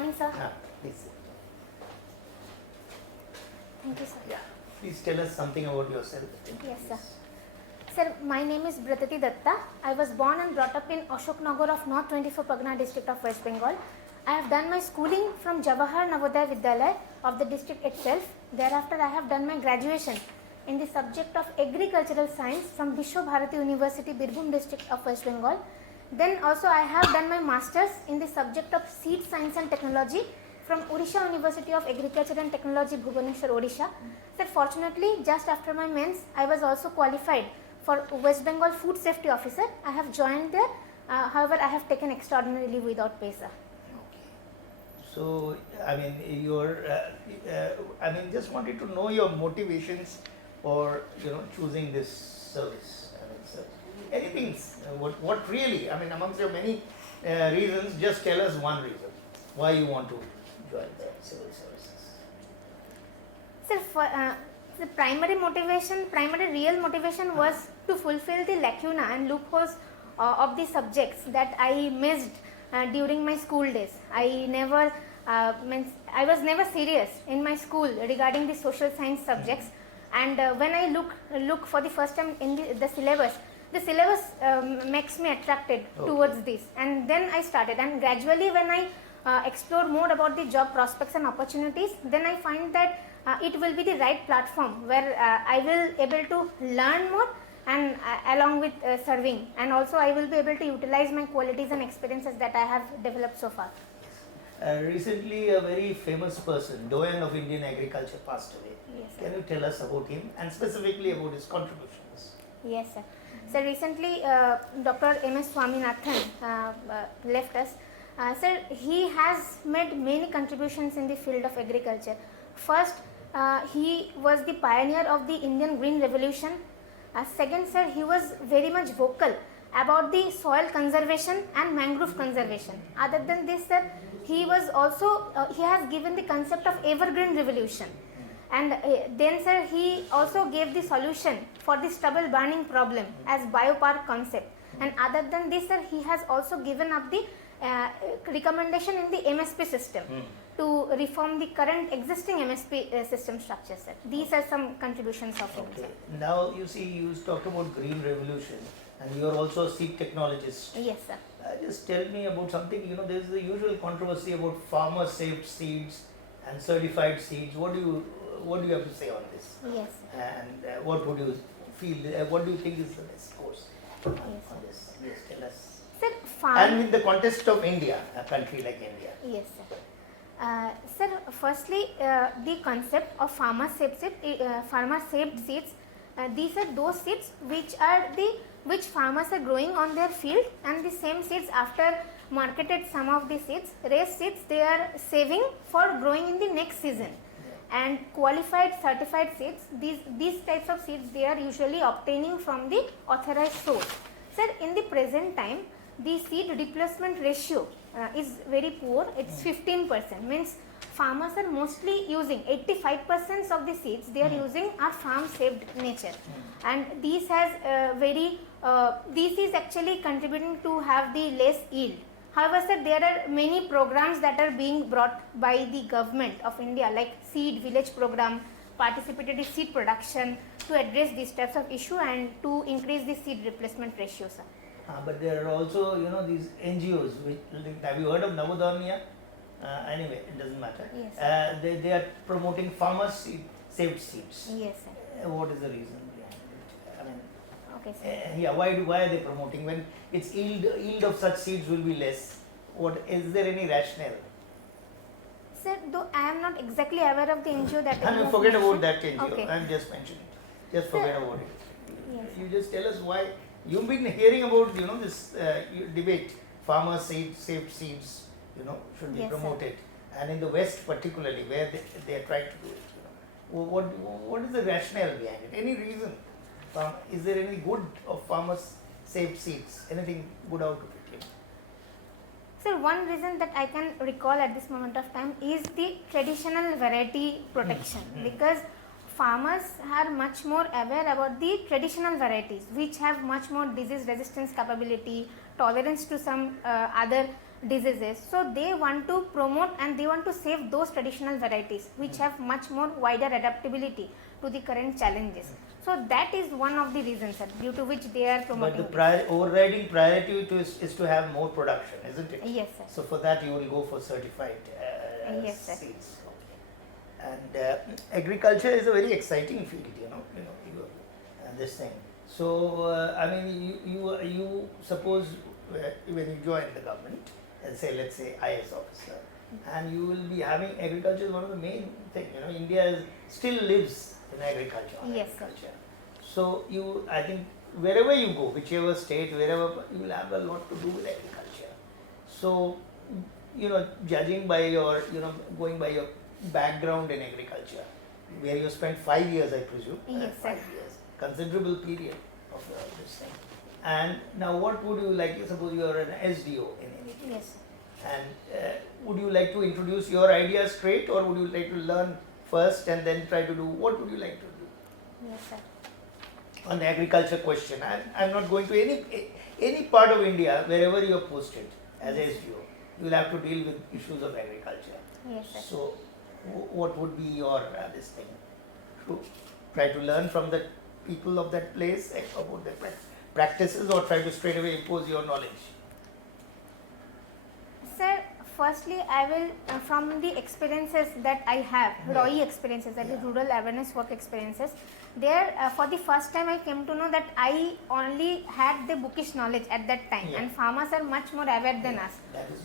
morning, sir. Please. Thank you, sir. Yeah. Please tell us something about yourself. Yes, sir. Sir, my name is Bratati Dutta. I was born and brought up in Ashoknagar of North 24 Pargana district of West Bengal. I have done my schooling from Jawahar Navodaya Vidyalaya of the district itself. Thereafter, I have done my graduation in the subject of agricultural science from Vishwa Bharati University, Birbhum district of West Bengal. Then also I have done my masters in the subject of seed science and technology from Odisha University of Agriculture and Technology, Bhubaneswar, Odisha. Sir, fortunately, just after my mains, I was also qualified for West Bengal Food Safety Officer. I have joined there. However, I have taken extraordinary leave without pay, sir. So, I mean, just wanted to know your motivations for, choosing this service. I mean, so anything, what really, I mean, amongst your many reasons, just tell us one reason why you want to join the civil services. Sir, the primary real motivation was to fulfill the lacuna and loopholes of the subjects that I missed during my school days. I was never serious in my school regarding the social science subjects, and when I look for the first time in the syllabus makes me attracted towards this, and then I started, and gradually when I explore more about the job prospects and opportunities, then I find that it will be the right platform where I will able to learn more and along with serving, and also I will be able to utilize my qualities and experiences that I have developed so far. Recently, a very famous person, Doyen of Indian agriculture, passed away. Yes, sir. Can you tell us about him and specifically about his contributions? Yes, sir. So recently, Dr. M.S. Swaminathan left us. Sir, he has made many contributions in the field of agriculture. First, he was the pioneer of the Indian Green Revolution. Second, sir, he was very much vocal about the soil conservation and mangrove conservation. Other than this, sir, he was also he has given the concept of evergreen revolution, and then, sir, he also gave the solution for the stubble burning problem as biopark concept. And other than this, sir, he has also given up the recommendation in the MSP system to reform the current existing MSP system structure, sir. These are some contributions of him, sir. Now you see, you talked about green revolution, and you are also a seed technologist. Yes, sir. Just tell me about something. There is the usual controversy about farmer saved seeds and certified seeds. What do you have to say on this? Yes, sir. And what would you feel? What do you think is the best course on this? Yes, tell us. Sir, and in the context of India, a country like India. Yes, sir. Sir, firstly, the concept of farmer saved seeds. These are those seeds which farmers are growing on their field, and the same seeds, after marketed some of the seeds, raised seeds, they are saving for growing in the next season. And qualified certified seeds, these types of seeds, they are usually obtaining from the authorized source. Sir, in the present time, the seed replacement ratio is very poor. It's 15%. Means farmers are mostly using 85% of the seeds they are using are farm saved nature, and this has this is actually contributing to have the less yield. However, sir, there are many programs that are being brought by the government of India, like Seed Village program, participatory seed production, to address these types of issue and to increase the seed replacement ratio, sir. But there are also, these NGOs. Have you heard of Navodanya? Anyway, it doesn't matter. Yes, they are promoting farmers saved seeds. Yes, sir. What is the reason behind it? I mean, okay, sir. Why are they promoting when its yield of such seeds will be less? What is there any rationale? Sir, though I am not exactly aware of the NGO that. I mean, forget about that NGO. Okay. I am just mentioning it. Just forget about it. Yes. You just tell us why. You've been hearing about this debate. Farmers saved seeds, should be promoted, and in the West particularly, where they are trying to do it. What is the rationale behind it? Any reason? Is there any good of farmers saved seeds? Anything good out of it? So one reason that I can recall at this moment of time is the traditional variety protection, because farmers are much more aware about the traditional varieties which have much more disease resistance capability tolerance to some other diseases. So they want to promote and they want to save those traditional varieties which have much more wider adaptability to the current challenges. So that is one of the reasons, sir, due to which they are promoting. But the overriding priority is to have more production, isn't it? Yes, sir. So for that you will go for certified Yes, sir. seeds. Okay. And agriculture is a very exciting field, this thing. So I mean, you suppose when you join the government, and let's say IAS officer, and you will be having agriculture is one of the main thing. India still lives in agriculture. Yes, agriculture. So I think wherever you go, whichever state, wherever, you will have a lot to do with agriculture. So judging by your, going by your background in agriculture, where you spent 5 years, I presume. Yes, 5 years, considerable period of this thing. And now, what would you like? Suppose you are an SDO in anything. Yes. And would you like to introduce your ideas straight, or would you like to learn first and then try to do? What would you like to do? Yes, sir. On the agriculture question, I'm not going to any part of India, wherever you are posted as SDO, you will have to deal with issues of agriculture. Yes, sir. So, what would be your this thing? To try to learn from the people of that place about their practices, or try to straight away impose your knowledge? Sir, firstly, I will from the experiences that I have, ROI experiences, that is rural awareness work experiences. There, for the first time, I came to know that I only had the bookish knowledge at that time, and farmers are much more aware than us.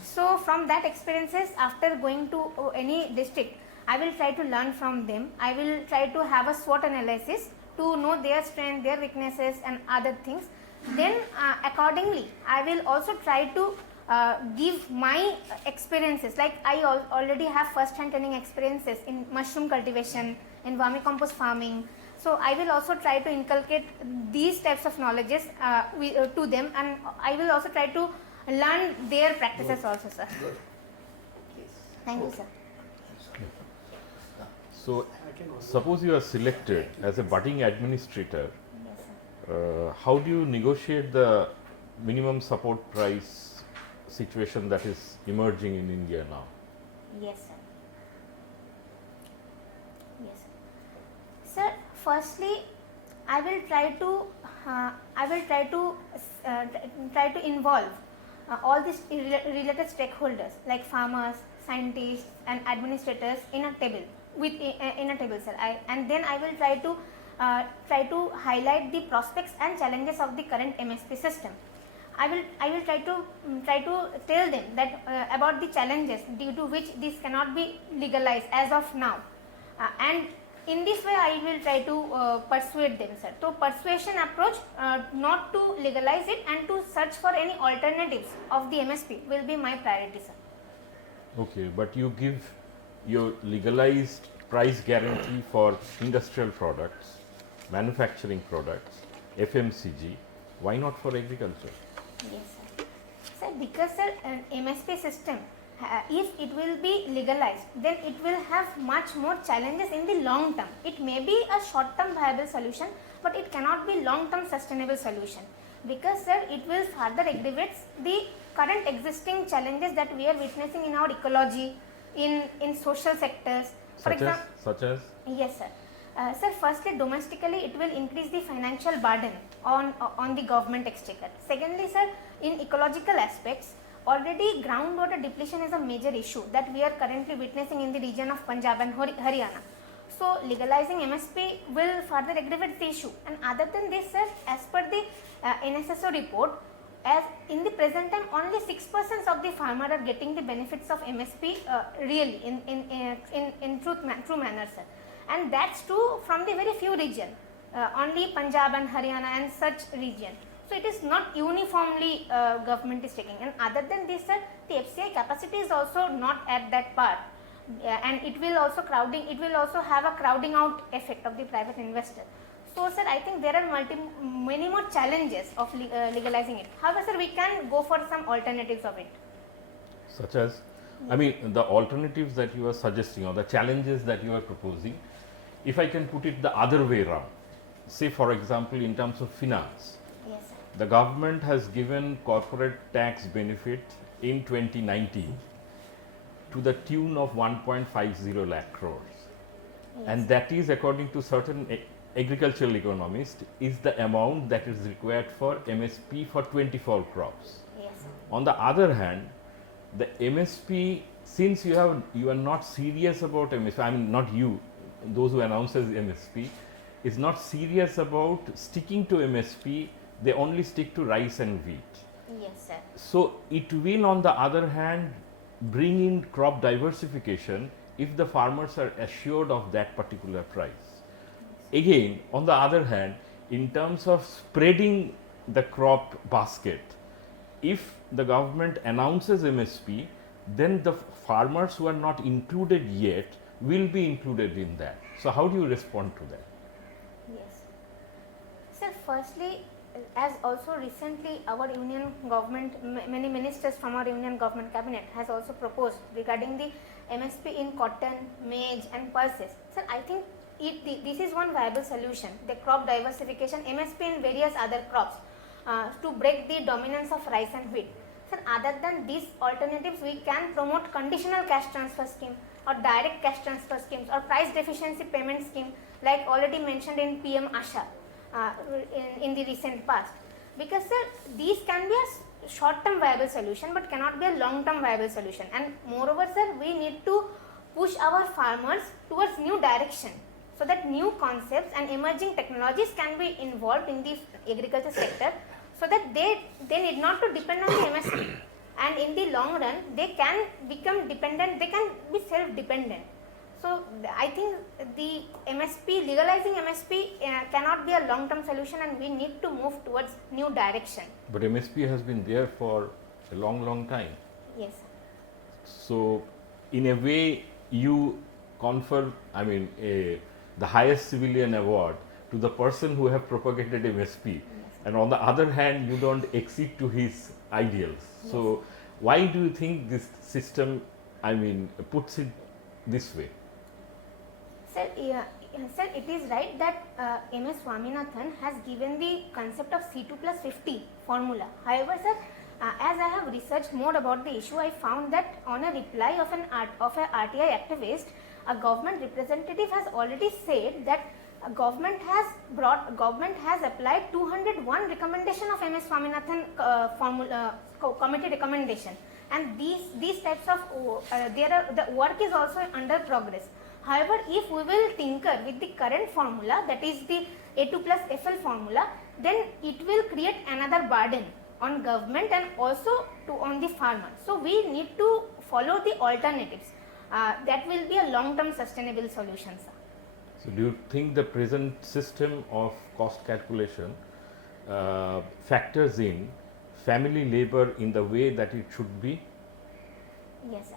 So, from that experiences, after going to any district, I will try to learn from them. I will try to have a SWOT analysis to know their strength, their weaknesses, and other things. Then, accordingly, I will also try to give my experiences, like I already have first hand training experiences in mushroom cultivation, in vermicompost farming. So I will also try to inculcate these types of knowledges to them, and I will also try to learn their practices also, sir. Good. Thank you, sir. So, suppose you are selected as a budding administrator, Yes, sir. how do you negotiate the minimum support price situation that is emerging in India now? Yes, sir. Yes, sir. Firstly, I will try to involve all these related stakeholders like farmers, scientists, and administrators in a table sir. And then I will try to highlight the prospects and challenges of the current MSP system. I will try to tell them that about the challenges due to which this cannot be legalized as of now, and in this way I will try to persuade them, sir. So persuasion approach, not to legalize it and to search for any alternatives of the MSP will be my priority, sir. Okay, but you give your legalized price guarantee for industrial products, manufacturing products, FMCG. Why not for agriculture? Yes, sir. Sir, because sir, an MSP system, if it will be legalized, then it will have much more challenges in the long term. It may be a short term viable solution, but it cannot be long term sustainable solution, because sir, it will further aggravate the current existing challenges that we are witnessing in our ecology, in social sectors. Such as? Yes, sir. Sir, firstly, domestically, it will increase the financial burden on the government exchequer. Secondly, sir, in ecological aspects, already groundwater depletion is a major issue that we are currently witnessing in the region of Punjab and Haryana. So, legalizing MSP will further aggravate the issue. And other than this, sir, as per the NSSO report, as in the present time, only 6% of the farmer are getting the benefits of MSP really in true manner, sir. And that's true from the very few region, only Punjab and Haryana and such region. So it is not uniformly government is taking. And other than this, sir, the FCI capacity is also not at that part, and it will also have a crowding out effect of the private investor. So, sir, I think there are many more challenges of legalizing it. However, sir, we can go for some alternatives of it. Such as? I mean, the alternatives that you are suggesting or the challenges that you are proposing, if I can put it the other way around, say for example in terms of finance, Yes, sir. the government has given corporate tax benefit in 2019 to the tune of 1.50 lakh crores. And that is, according to certain agricultural economists, is the amount that is required for MSP for 24 crops. Yes. On the other hand, the MSP, since you are not serious about MSP, I mean not you, those who announce as MSP, is not serious about sticking to MSP, they only stick to rice and wheat. Yes, sir. So it will, on the other hand, bring in crop diversification if the farmers are assured of that particular price. Again, on the other hand, in terms of spreading the crop basket, if the government announces MSP, then the farmers who are not included yet will be included in that. So how do you respond to that? Yes. Sir, firstly, as also recently our union government, many ministers from our union government cabinet has also proposed regarding the MSP in cotton, maize and pulses. Sir, I think this is one viable solution, the crop diversification, MSP in various other crops to break the dominance of rice and wheat. Sir, other than these alternatives, we can promote conditional cash transfer scheme or direct cash transfer schemes or price deficiency payment scheme like already mentioned in PM Asha in the recent past. Because sir, these can be a short-term viable solution but cannot be a long-term viable solution. And moreover sir, we need to push our farmers towards new direction, so that new concepts and emerging technologies can be involved in the agriculture sector, so that they need not to depend on the MSP, and in the long run they can become dependent, they can be self-dependent. So I think the MSP, legalizing MSP cannot be a long-term solution, and we need to move towards new direction. But MSP has been there for a long time. Yes. So in a way you confer, I mean, the highest civilian award to the person who have propagated MSP, and on the other hand you don't accede to his ideals. Yes. So why do you think this system, I mean, puts it this way? Sir, sir, it is right that MS Swaminathan has given the concept of C2+50 formula. However, sir, as I have researched more about the issue, I found that on a reply of an RTI activist, a government representative has already said that government has applied 201 recommendation of MS Swaminathan committee recommendation, and these types of the work is also under progress. However, if we will tinker with the current formula, that is the A2+FL formula, then it will create another burden on government and also on the farmer. So we need to follow the alternatives. That will be a long-term sustainable solution, sir. So do you think the present system of cost calculation factors in family labor in the way that it should be? Yes, sir.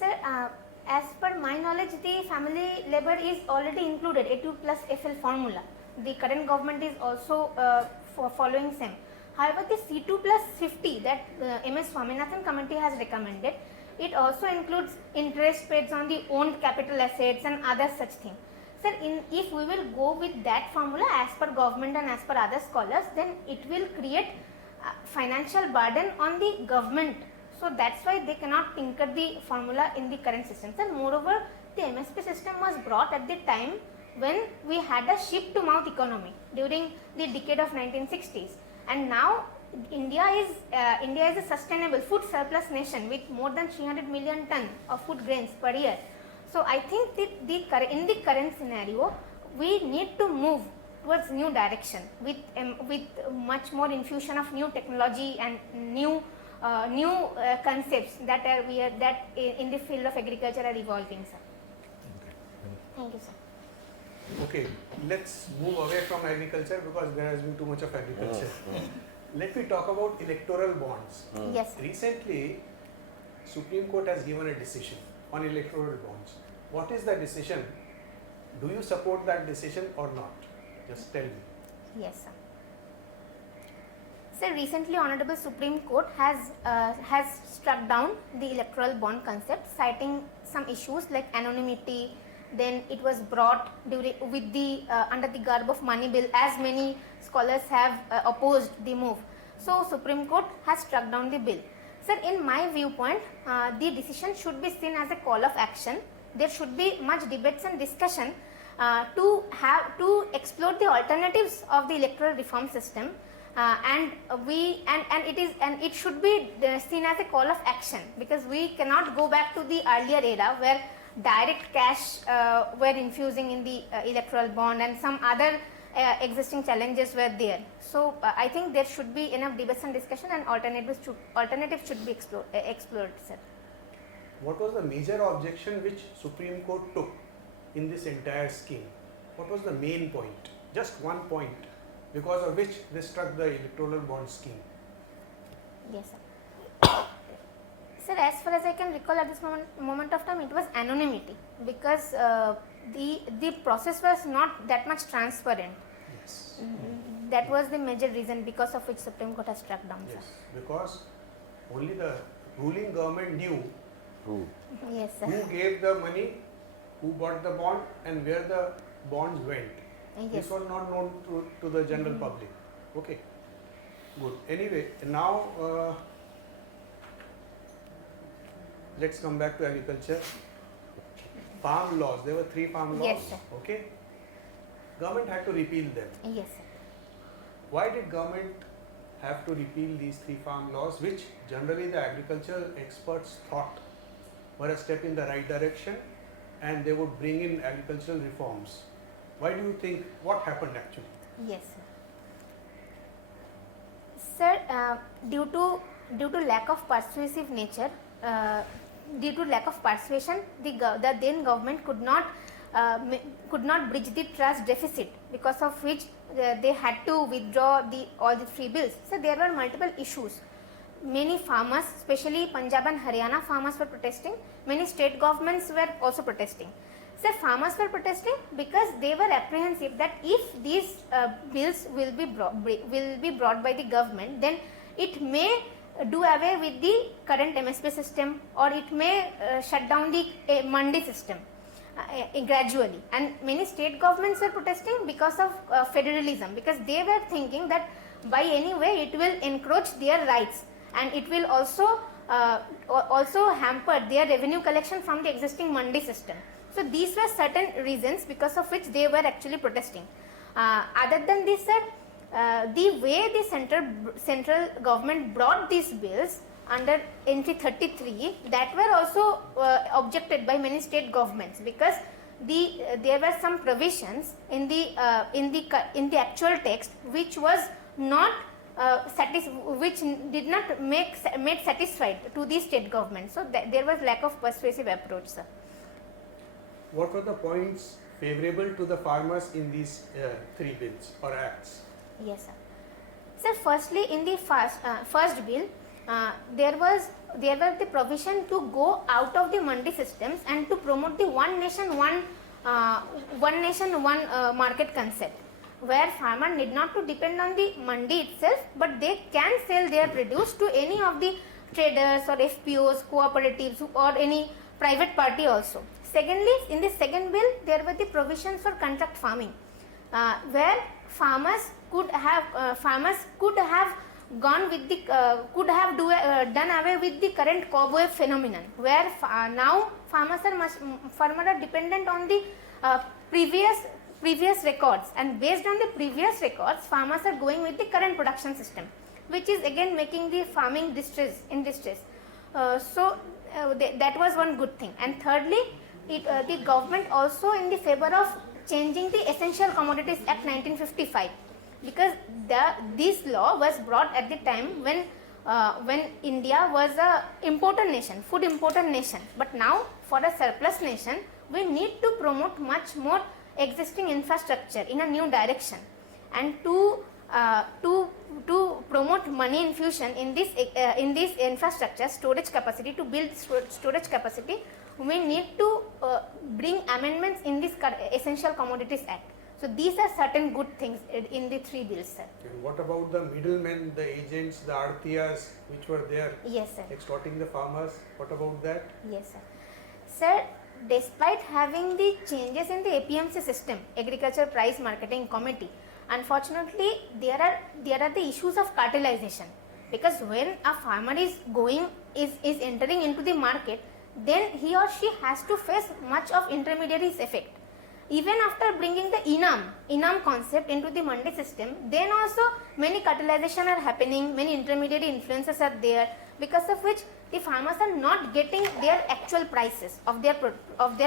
Sir, as per my knowledge, the family labor is already included, A2+FL formula. The current government is also following same. However, the C2+50 that MS Swaminathan committee has recommended, it also includes interest paid on the owned capital assets and other such things. Sir, if we will go with that formula as per government and as per other scholars, then it will create financial burden on the government. So that's why they cannot tinker the formula in the current system. Sir, moreover, the MSP system was brought at the time when we had a ship to mouth economy during the decade of 1960s, and now India is a sustainable food surplus nation with more than 300 million ton of food grains per year. So I think that in the current scenario, we need to move towards new direction with much more infusion of new technology and new concepts that in the field of agriculture are evolving, sir. Thank you, sir. Okay, let's move away from agriculture because there has been too much of agriculture. Let me talk about electoral bonds. Yes. Recently, Supreme Court has given a decision on electoral bonds. What is the decision? Do you support that decision or not? Just tell me. Yes, sir. Sir, recently Honorable Supreme Court has struck down the electoral bond concept, citing some issues like anonymity, then it was brought during with the under the garb of money bill, as many scholars have opposed the move. So Supreme Court has struck down the bill. Sir, in my viewpoint, the decision should be seen as a call of action. There should be much debates and discussion to explore the alternatives of the electoral reform system, and it should be seen as a call of action, because we cannot go back to the earlier era where direct cash were infusing in the electoral bond, and some other existing challenges were there. So I think there should be enough debates and discussion, and alternatives should be explored, sir. What was the major objection which Supreme Court took in this entire scheme? What was the main point? Just one point, because of which they struck the electoral bond scheme. Yes, sir. Sir, as far as I can recall at this moment of time, it was anonymity, because the process was not that much transparent. Yes. That was the major reason because of which Supreme Court has struck down. Yes, because only the ruling government knew True. Yes, sir. who gave the money, who bought the bond, and where the bonds went. Yes. This was not known to the general public. Okay, good. Anyway, now let's come back to agriculture. Farm laws. There were 3 farm laws. Yes, sir. Okay. Government had to repeal them. Yes, sir. Why did government have to repeal these 3 farm laws, which generally the agricultural experts thought were a step in the right direction and they would bring in agricultural reforms? Why do you think, what happened actually? Yes, sir. Sir, due to lack of persuasive nature, due to lack of persuasion, the then government could not bridge the trust deficit, because of which they had to withdraw all the 3 bills. So there were multiple issues. Many farmers, especially Punjab and Haryana farmers, were protesting. Many state governments were also protesting. So farmers were protesting because they were apprehensive that if these bills will be brought by the government, then it may do away with the current MSP system, or it may shut down the mandi system gradually. And many state governments were protesting because of federalism, because they were thinking that by any way it will encroach their rights, and it will also hamper their revenue collection from the existing mandi system. So these were certain reasons because of which they were actually protesting. Other than this, sir, the way the central government brought these bills under entry 33, that were also objected by many state governments, because there were some provisions in the actual text which was not which did not make satisfied to the state government. So there was lack of persuasive approach, sir. What were the points favorable to the farmers in these 3 bills or acts? Yes, sir. Sir, firstly, in the first bill, there were the provision to go out of the mandi systems and to promote the one nation one market concept, where farmer need not to depend on the mandi itself, but they can sell their produce to any of the traders or FPOs, cooperatives, or any private party also. Secondly, in the second bill, there were the provisions for contract farming, where farmers could have gone with the done away with the current cobweb phenomenon, where now farmers are dependent on the previous records, and based on the previous records, farmers are going with the current production system, which is again making the farming in distress. That was one good thing. And thirdly, the government also in the favor of changing the Essential Commodities Act 1955, because this law was brought at the time when India was a food importer nation. But now, for a surplus nation, we need to promote much more existing infrastructure in a new direction, and to promote money infusion in this infrastructure storage capacity, to build storage capacity, we need to bring amendments in this Essential Commodities Act. So these are certain good things in the 3 bills, sir. And what about the middlemen, the agents, the artiyas which were there? Yes, sir. Extorting the farmers? What about that? Yes, sir. Sir, despite having the changes in the APMC system, Agriculture Price Marketing Committee, unfortunately there are the issues of cartelization, because when a farmer is entering into the market, then he or she has to face much of intermediaries effect. Even after bringing the enam concept into the mandi system, then also many cartelization are happening, many intermediary influences are there, because of which the farmers are not getting their actual prices of their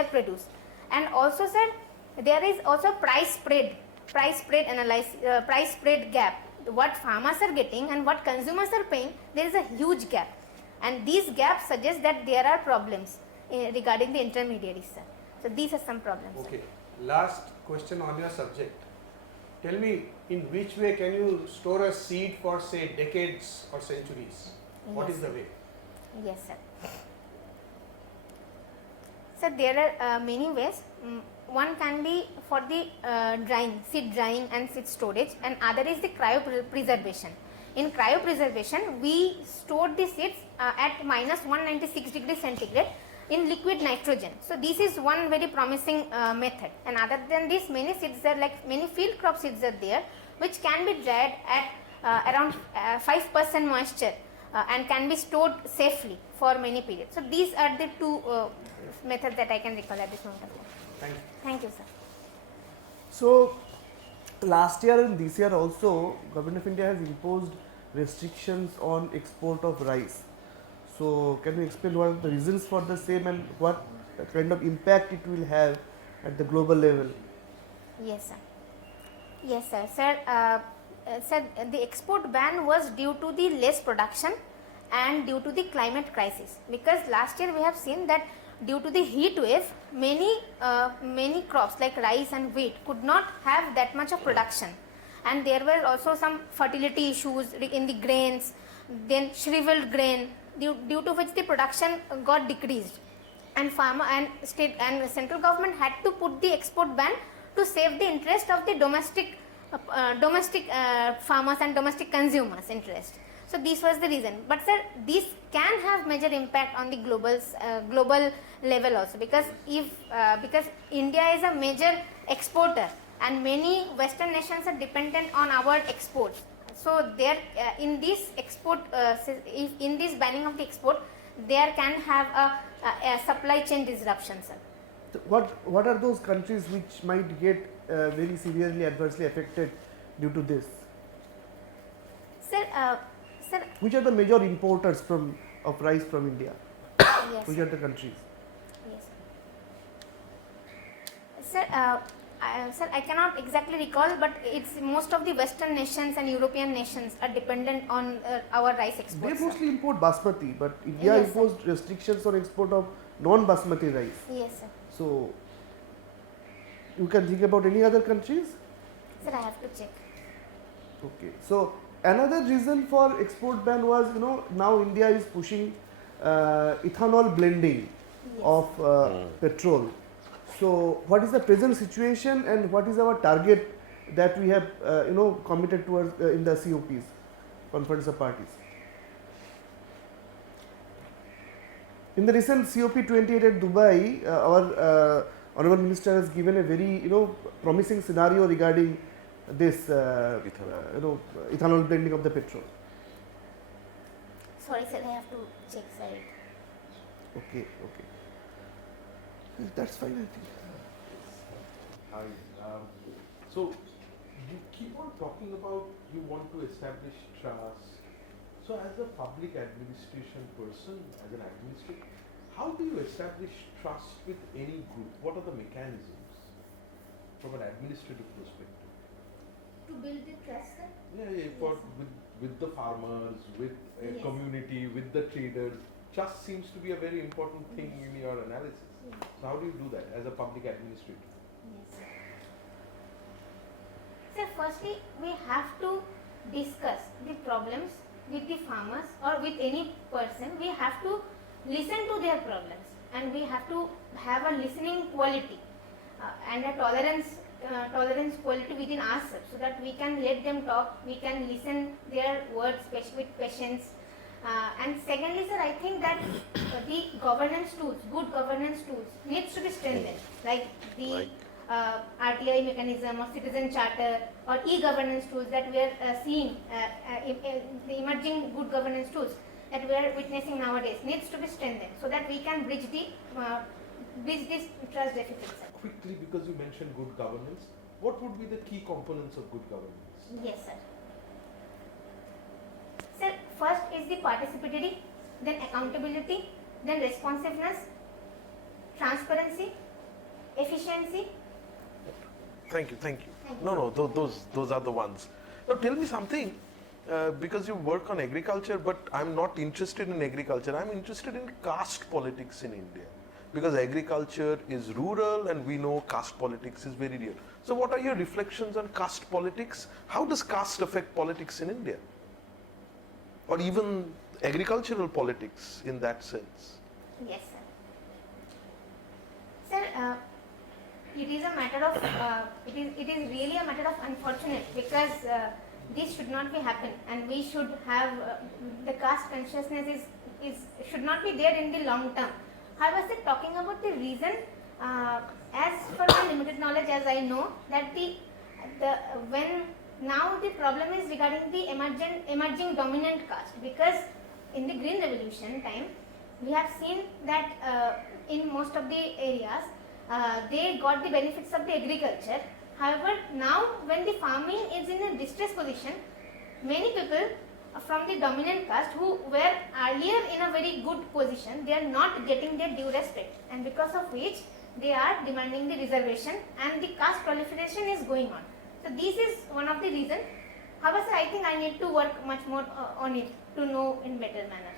produce. And also sir, there is also price spread analysis, price spread gap. What farmers are getting and what consumers are paying, there is a huge gap, and these gaps suggest that there are problems regarding the intermediaries, sir. So these are some problems. Okay. Last question on your subject. Tell me, in which way can you store a seed for say decades or centuries? What is the way? Yes, sir. So there are many ways. One can be for the seed drying and seed storage, and other is the cryopreservation. In cryopreservation, we store the seeds at minus 196 degrees centigrade in liquid nitrogen. So this is one very promising method, and other than this, many seeds are like many field crop seeds are there, which can be dried at around 5% moisture and can be stored safely for many periods. So these are the two methods that I can recall at this moment of time. Thank you. Thank you, sir. So last year and this year also, Government of India has imposed restrictions on export of rice. So can you explain what are the reasons for the same and what kind of impact it will have at the global level? Yes, sir. Yes, sir. Sir, the export ban was due to the less production and due to the climate crisis. Because last year we have seen that due to the heat wave, many crops like rice and wheat could not have that much of production, and there were also some fertility issues in the grains, then shriveled grain, due to which the production got decreased, and farmer and state and central government had to put the export ban to save the interest of the domestic farmers and domestic consumers interest. So this was the reason. But sir, this can have major impact on the global level also, because because India is a major exporter and many Western nations are dependent on our exports. So there in this export, in this banning of the export, there can have a supply chain disruption, sir. So what are those countries which might get very severely adversely affected due to this? Sir, Which are the major importers of rice from India? yes, Which are the countries? yes. Sir, sir, I cannot exactly recall, but it's most of the Western nations and European nations are dependent on our rice They exports, sir. mostly import basmati, but India Yes, sir. imposed restrictions on export of non-basmati rice. Yes, sir. So you can think about any other countries? Sir, I have to check. Okay. So another reason for export ban was, now India is pushing ethanol blending Yes. of petrol. So what is the present situation and what is our target that we have committed towards in the COPs, Conference of Parties? In the recent COP28 at Dubai, our Honorable Minister has given a very promising scenario regarding this ethanol blending of the petrol. Sorry, sir, I have to check, sir. Okay. That's fine, I think. Hi. So you keep on talking about you want to establish trust. So as a public administration person, as an administrator, how do you establish trust with any group? What are the mechanisms from an administrative perspective? To build the trust, sir? Yeah, with the farmers, with a Yes. community, with the traders. Trust seems to be a very important thing in your analysis. Yes. So how do you do that as a public administrator? Yes. Sir, firstly, we have to discuss the problems with the farmers or with any person. We have to listen to their problems, and we have to have a listening quality and a tolerance quality within ourselves, so that we can let them talk, we can listen their words with patience, And secondly, sir, I think that the governance tools, good governance tools, needs to be strengthened, like the RTI mechanism or citizen charter or e-governance tools that we are seeing, the emerging good governance tools that we are witnessing nowadays needs to be strengthened so that we can bridge this trust deficit, sir. Quickly, because you mentioned good governance, what would be the key components of good governance? Yes, sir. Sir, first is the participatory, then accountability, then responsiveness, transparency, efficiency. Thank you, thank you. Thank you. No, those are the ones. Now tell me something, because you work on agriculture, but I'm not interested in agriculture. I'm interested in caste politics in India. Because agriculture is rural and we know caste politics is very real. So what are your reflections on caste politics? How does caste affect politics in India? Or even agricultural politics in that sense? Yes, sir. Sir, it is a matter of it is really a matter of unfortunate because this should not be happen, and we should have the caste consciousness is should not be there in the long term. However, sir, talking about the reason, as per my limited knowledge, as I know that when now the problem is regarding the emerging dominant caste, because in the Green Revolution time we have seen that in most of the areas they got the benefits of the agriculture. However, now when the farming is in a distressed position, many people from the dominant caste who were earlier in a very good position, they are not getting their due respect, and because of which they are demanding the reservation and the caste proliferation is going on. So this is one of the reasons. However, I think I need to work much more on it to know in better manner.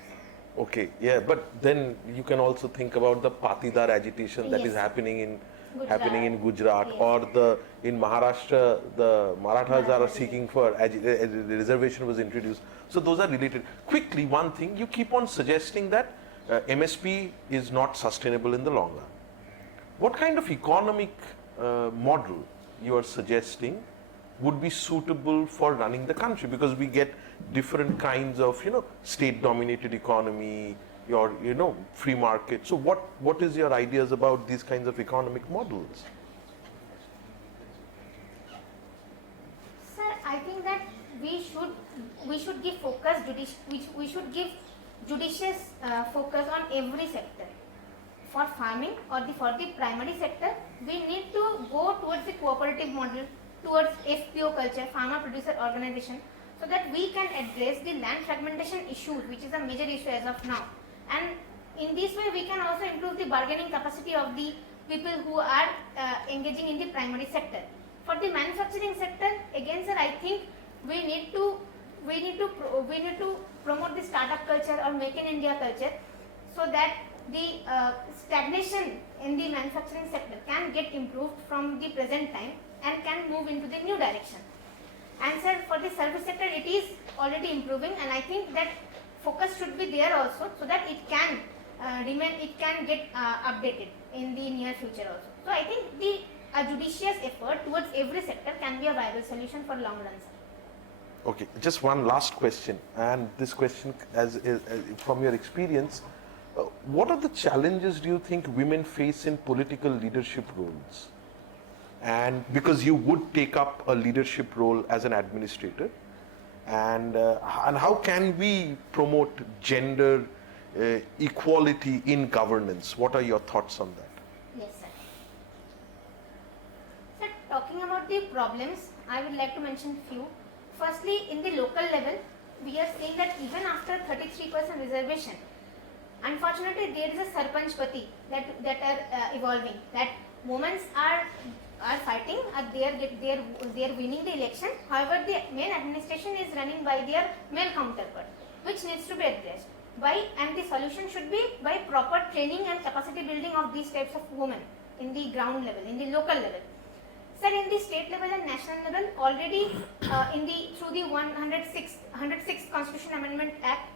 Okay, yeah, but then you can also think about the Patidar agitation that is Yes. happening in Gujarat. Gujarat, Yes. or in Maharashtra, the Marathas are Marathas. seeking for the reservation was introduced. So those are related. Quickly, one thing, you keep on suggesting that MSP is not sustainable in the long run. What kind of economic model you are suggesting would be suitable for running the country? Because we get different kinds of, state dominated economy, your, free market. So what is your ideas about these kinds of economic models? Sir, I think that we should give focus, we should give judicious focus on every sector. For farming or for the primary sector, we need to go towards the cooperative model, towards FPO culture, farmer producer organization, so that we can address the land fragmentation issue, which is a major issue as of now. And in this way, we can also improve the bargaining capacity of the people who are engaging in the primary sector. For the manufacturing sector, again, sir, I think we need to promote the startup culture or make in India culture, so that the stagnation in the manufacturing sector can get improved from the present time and can move into the new direction. And sir, for the service sector, it is already improving, and I think that focus should be there also, so that it can it can get updated in the near future also. So I think a judicious effort towards every sector can be a viable solution for long run, sir. Okay, just one last question, and this question from your experience, what are the challenges do you think women face in political leadership roles? And because you would take up a leadership role as an administrator, and how can we promote gender equality in governance? What are your thoughts on that? Yes, sir. Sir, talking about the problems, I would like to mention few. Firstly, in the local level, we are seeing that even after 33% reservation, unfortunately, there is a sarpanch pati that are evolving. That women are fighting, they are winning the election. However, the main administration is running by their male counterpart, which needs to be addressed. And the solution should be by proper training and capacity building of these types of women in the ground level, in the local level. Sir, in the state level and national level, already through the 106th Constitution Amendment Act,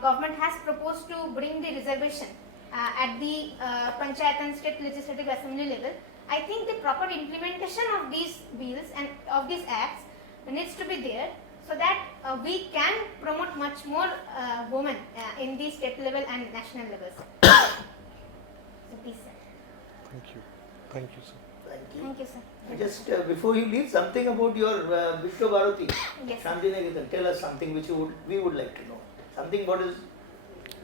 government has proposed to bring the reservation at the Panchayat and State Legislative Assembly level. I think the proper implementation of these bills and of these acts needs to be there, so that we can promote much more women in the state level and national levels. So please, sir. Thank you. Thank you, sir. Thank you. Thank you, sir. Just before you leave, something about your Vishwa Bharati, Yes, sir. Shantiniketan. Tell us something which we would like to know. Something what is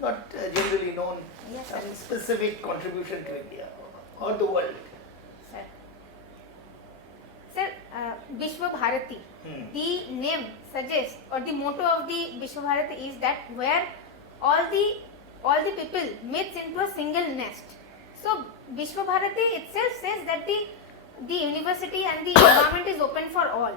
not generally known, Yes, sir. some specific contribution to India or the world. Sir, sir, Vishwa Bharati. The name suggests, or the motto of the Vishwa Bharati is that where all the people meets into a single nest. So Vishwa Bharati itself says that the university and the environment is open for all.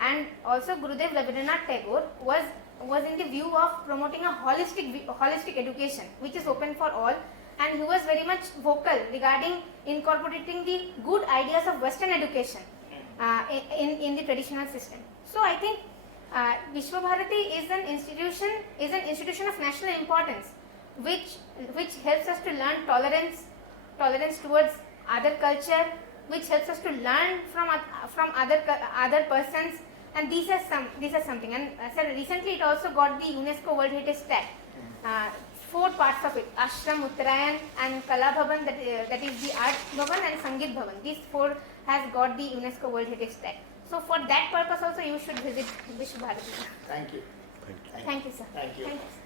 And also Gurudev Rabindranath Tagore was in the view of promoting a holistic education which is open for all, and he was very much vocal regarding incorporating the good ideas of Western education in the traditional system. So I think Vishwa Bharati is an institution of national importance, which helps us to learn tolerance towards other culture, which helps us to learn from other persons, and these are something. And sir, recently it also got the UNESCO World Heritage tag. 4 parts of it: Ashram, Uttarayan, and Kala Bhavan, that is the Art Bhavan, and Sangeet Bhavan. These 4 has got the UNESCO World Heritage tag. So for that purpose also you should visit Vishwa Bharati. Thank you. Thank you, sir. Thank you. Thank you, sir.